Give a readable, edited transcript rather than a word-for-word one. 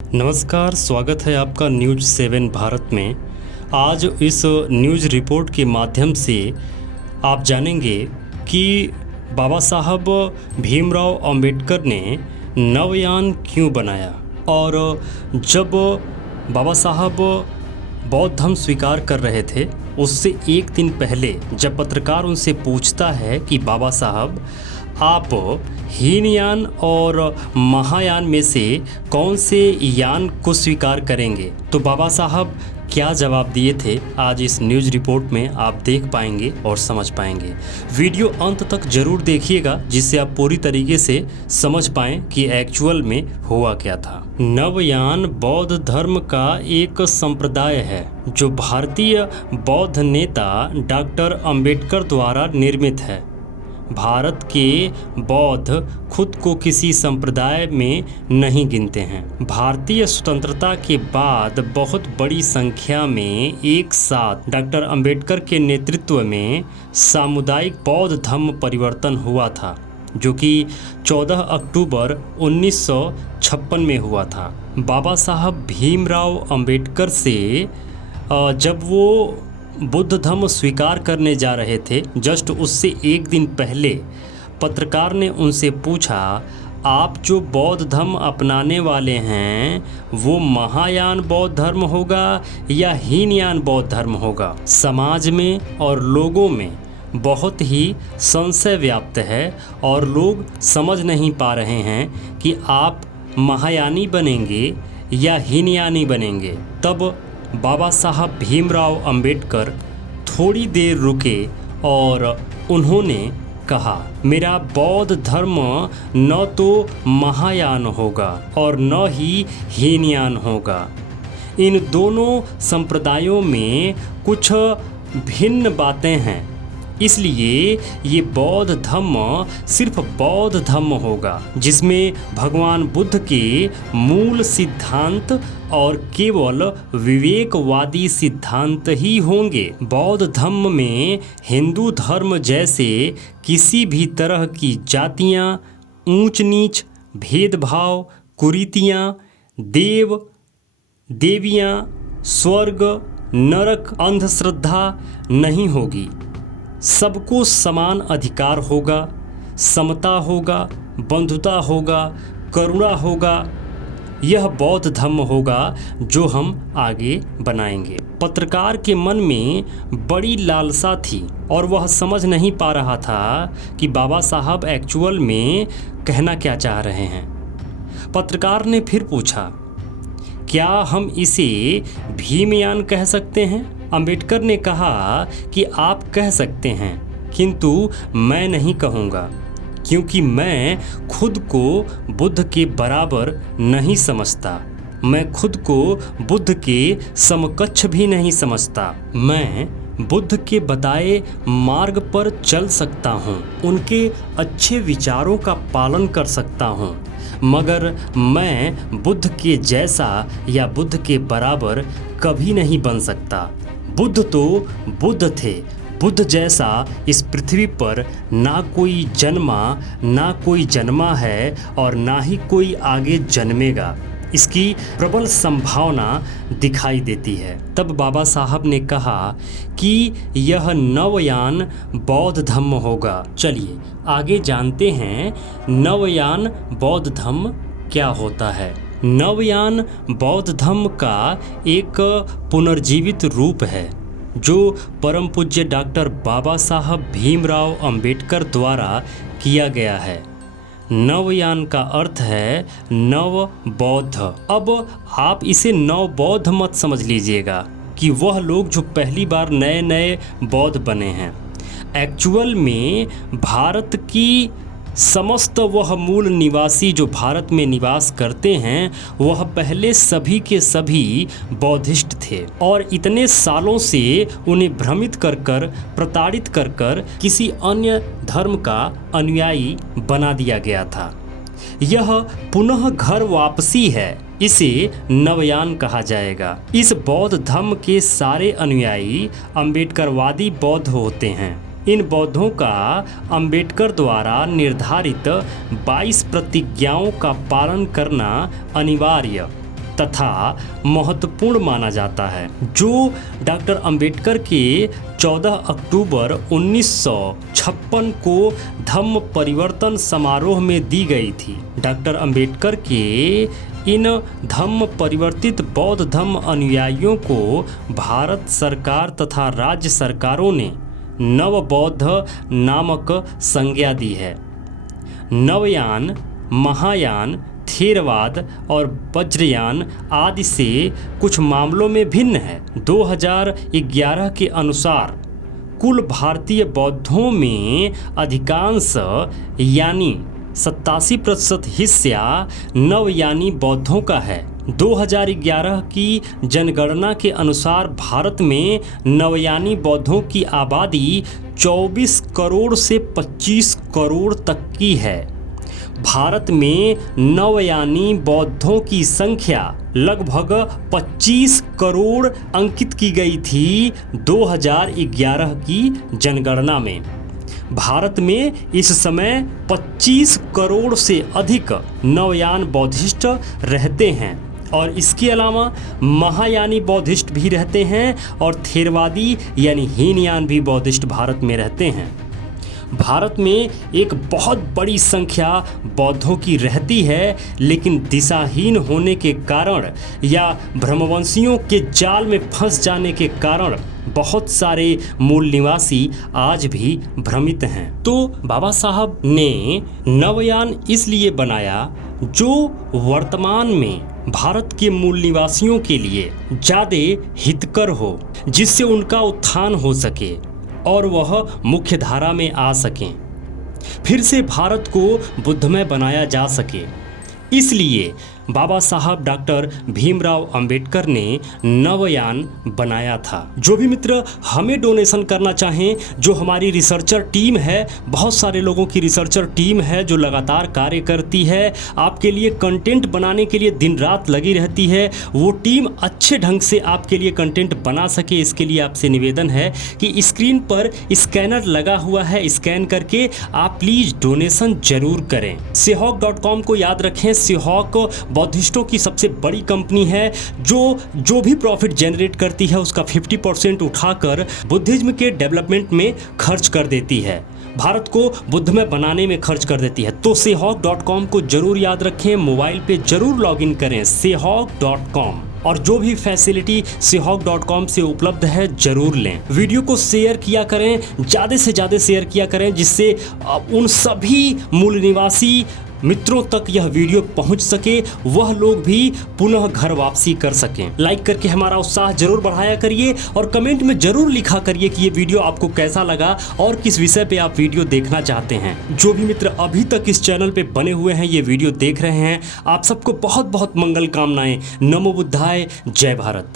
नमस्कार, स्वागत है आपका न्यूज़ 7 भारत में। आज इस न्यूज़ रिपोर्ट के माध्यम से आप जानेंगे कि बाबा साहब भीमराव अंबेडकर ने नवयान क्यों बनाया और जब बाबा साहब बौद्ध धर्म स्वीकार कर रहे थे उससे एक दिन पहले जब पत्रकार उनसे पूछता है कि बाबा साहब आप हीनयान और महायान में से कौन से यान को स्वीकार करेंगे, तो बाबा साहब क्या जवाब दिए थे आज इस न्यूज़ रिपोर्ट में आप देख पाएंगे और समझ पाएंगे। वीडियो अंत तक जरूर देखिएगा जिससे आप पूरी तरीके से समझ पाएं कि एक्चुअल में हुआ क्या था। नवयान बौद्ध धर्म का एक संप्रदाय है जो भारतीय बौद्ध नेता डॉक्टर अंबेडकर द्वारा निर्मित है। भारत के बौद्ध खुद को किसी संप्रदाय में नहीं गिनते हैं। भारतीय स्वतंत्रता के बाद बहुत बड़ी संख्या में एक साथ डॉक्टर अंबेडकर के नेतृत्व में सामुदायिक बौद्ध धर्म परिवर्तन हुआ था जो कि 14 अक्टूबर 1956 में हुआ था। बाबा साहब भीमराव अंबेडकर से जब वो बुद्ध धर्म स्वीकार करने जा रहे थे जस्ट उससे एक दिन पहले पत्रकार ने उनसे पूछा, आप जो बौद्ध धर्म अपनाने वाले हैं वो महायान बौद्ध धर्म होगा या हीनयान बौद्ध धर्म होगा। समाज में और लोगों में बहुत ही संशय व्याप्त है और लोग समझ नहीं पा रहे हैं कि आप महायानी बनेंगे या हीनयानी बनेंगे। तब बाबा साहब भीमराव अंबेडकर थोड़ी देर रुके और उन्होंने कहा, मेरा बौद्ध धर्म न तो महायान होगा और न ही हीनयान होगा। इन दोनों संप्रदायों में कुछ भिन्न बातें हैं, इसलिए ये बौद्ध धर्म सिर्फ बौद्ध धर्म होगा जिसमें भगवान बुद्ध के मूल सिद्धांत और केवल विवेकवादी सिद्धांत ही होंगे। बौद्ध धर्म में हिंदू धर्म जैसे किसी भी तरह की जातियां, ऊंच नीच, भेदभाव, कुरीतियां, देव देवियां, स्वर्ग, नरक, अंधश्रद्धा नहीं होगी। सबको समान अधिकार होगा, समता होगा, बंधुता होगा, करुणा होगा। यह बौद्ध धर्म होगा जो हम आगे बनाएंगे। पत्रकार के मन में बड़ी लालसा थी और वह समझ नहीं पा रहा था कि बाबा साहब एक्चुअल में कहना क्या चाह रहे हैं। पत्रकार ने फिर पूछा, क्या हम इसे भीमयान कह सकते हैं? अंबेडकर ने कहा कि आप कह सकते हैं किंतु मैं नहीं कहूँगा क्योंकि मैं खुद को बुद्ध के बराबर नहीं समझता। मैं खुद को बुद्ध के समकक्ष भी नहीं समझता। मैं बुद्ध के बताए मार्ग पर चल सकता हूँ, उनके अच्छे विचारों का पालन कर सकता हूँ, मगर मैं बुद्ध के जैसा या बुद्ध के बराबर कभी नहीं बन सकता। बुद्ध तो बुद्ध थे, बुद्ध जैसा इस पृथ्वी पर ना कोई जन्मा, ना कोई जन्मा है और ना ही कोई आगे जन्मेगा। इसकी प्रबल संभावना दिखाई देती है। तब बाबा साहब ने कहा कि यह नवयान बौद्ध धर्म होगा। चलिए आगे जानते हैं नवयान बौद्ध धर्म क्या होता है। नवयान बौद्ध धर्म का एक पुनर्जीवित रूप है जो परम पूज्य डॉक्टर बाबा साहब भीमराव अंबेडकर द्वारा किया गया है। नवयान का अर्थ है नव बौद्ध। अब आप इसे नव बौद्ध मत समझ लीजिएगा कि वह लोग जो पहली बार नए नए बौद्ध बने हैं। एक्चुअल में भारत की समस्त वह मूल निवासी जो भारत में निवास करते हैं वह पहले सभी के सभी बौद्धिस्ट थे और इतने सालों से उन्हें भ्रमित कर कर, प्रताड़ित कर कर किसी अन्य धर्म का अनुयायी बना दिया गया था। यह पुनः घर वापसी है, इसे नवयान कहा जाएगा। इस बौद्ध धर्म के सारे अनुयायी अंबेडकरवादी बौद्ध होते हैं। इन बौद्धों का अंबेडकर द्वारा निर्धारित 22 प्रतिज्ञाओं का पालन करना अनिवार्य तथा महत्वपूर्ण माना जाता है, जो डॉक्टर अंबेडकर के 14 अक्टूबर 1956 को धम्म परिवर्तन समारोह में दी गई थी। डॉक्टर अंबेडकर के इन धम्म परिवर्तित बौद्ध धम्म अनुयायियों को भारत सरकार तथा राज्य सरकारों ने नव बौद्ध नामक संज्ञा दी है। नवयान, महायान, थेरवाद और वज्रयान आदि से कुछ मामलों में भिन्न है। 2011 के अनुसार कुल भारतीय बौद्धों में अधिकांश यानी 87% हिस्सा नवयानी बौद्धों का है। 2011 की जनगणना के अनुसार भारत में नवयानी बौद्धों की आबादी 24 करोड़ से 25 करोड़ तक की है। भारत में नवयानी बौद्धों की संख्या लगभग 25 करोड़ अंकित की गई थी 2011 की जनगणना में। भारत में इस समय 25 करोड़ से अधिक नवयान बौद्धिस्ट रहते हैं और इसके अलावा महायानी बौद्धिस्ट भी रहते हैं और थेरवादी यानी हीनयान भी बौद्धिस्ट भारत में रहते हैं। भारत में एक बहुत बड़ी संख्या बौद्धों की रहती है, लेकिन दिशाहीन होने के कारण या ब्रह्मवंशियों के जाल में फंस जाने के कारण बहुत सारे मूल निवासी आज भी भ्रमित हैं। तो बाबा साहब ने नवयान इसलिए बनाया जो वर्तमान में भारत के मूल निवासियों के लिए ज़्यादा हितकर हो, जिससे उनका उत्थान हो सके और वह मुख्य धारा में आ सकें, फिर से भारत को बुद्धमय बनाया जा सके। इसलिए बाबा साहब डॉक्टर भीमराव अंबेडकर ने नवयान बनाया था। जो भी मित्र हमें डोनेशन करना चाहें, जो हमारी रिसर्चर टीम है, बहुत सारे लोगों की रिसर्चर टीम है जो लगातार कार्य करती है, आपके लिए कंटेंट बनाने के लिए दिन रात लगी रहती है, वो टीम अच्छे ढंग से आपके लिए कंटेंट बना सके, इसके लिए आपसे निवेदन है कि स्क्रीन पर स्कैनर लगा हुआ है, स्कैन करके आप प्लीज़ डोनेशन जरूर करें। सेहॉक.com को याद रखें, सेहॉक बौद्धिस्टों की सबसे बड़ी कंपनी है जो भी प्रॉफिट जनरेट करती है उसका 50% उठाकर बुद्धिज्म के डेवलपमेंट में खर्च कर देती है, भारत को बुद्धमय बनाने में खर्च कर देती है। तो सेहॉक.com को जरूर याद रखें, मोबाइल पे जरूर लॉगिन करें सेहॉक.com, और जो भी फैसिलिटी सेहॉक.com से उपलब्ध है जरूर लें। वीडियो को शेयर किया करें, ज़्यादा से ज़्यादा शेयर किया करें, जिससे उन सभी मूल निवासी मित्रों तक यह वीडियो पहुंच सके, वह लोग भी पुनः घर वापसी कर सकें। लाइक करके हमारा उत्साह जरूर बढ़ाया करिए और कमेंट में जरूर लिखा करिए कि ये वीडियो आपको कैसा लगा और किस विषय पे आप वीडियो देखना चाहते हैं। जो भी मित्र अभी तक इस चैनल पे बने हुए हैं, ये वीडियो देख रहे हैं, आप सबको बहुत बहुत मंगल कामनाएं। नमो बुद्धाय, जय भारत।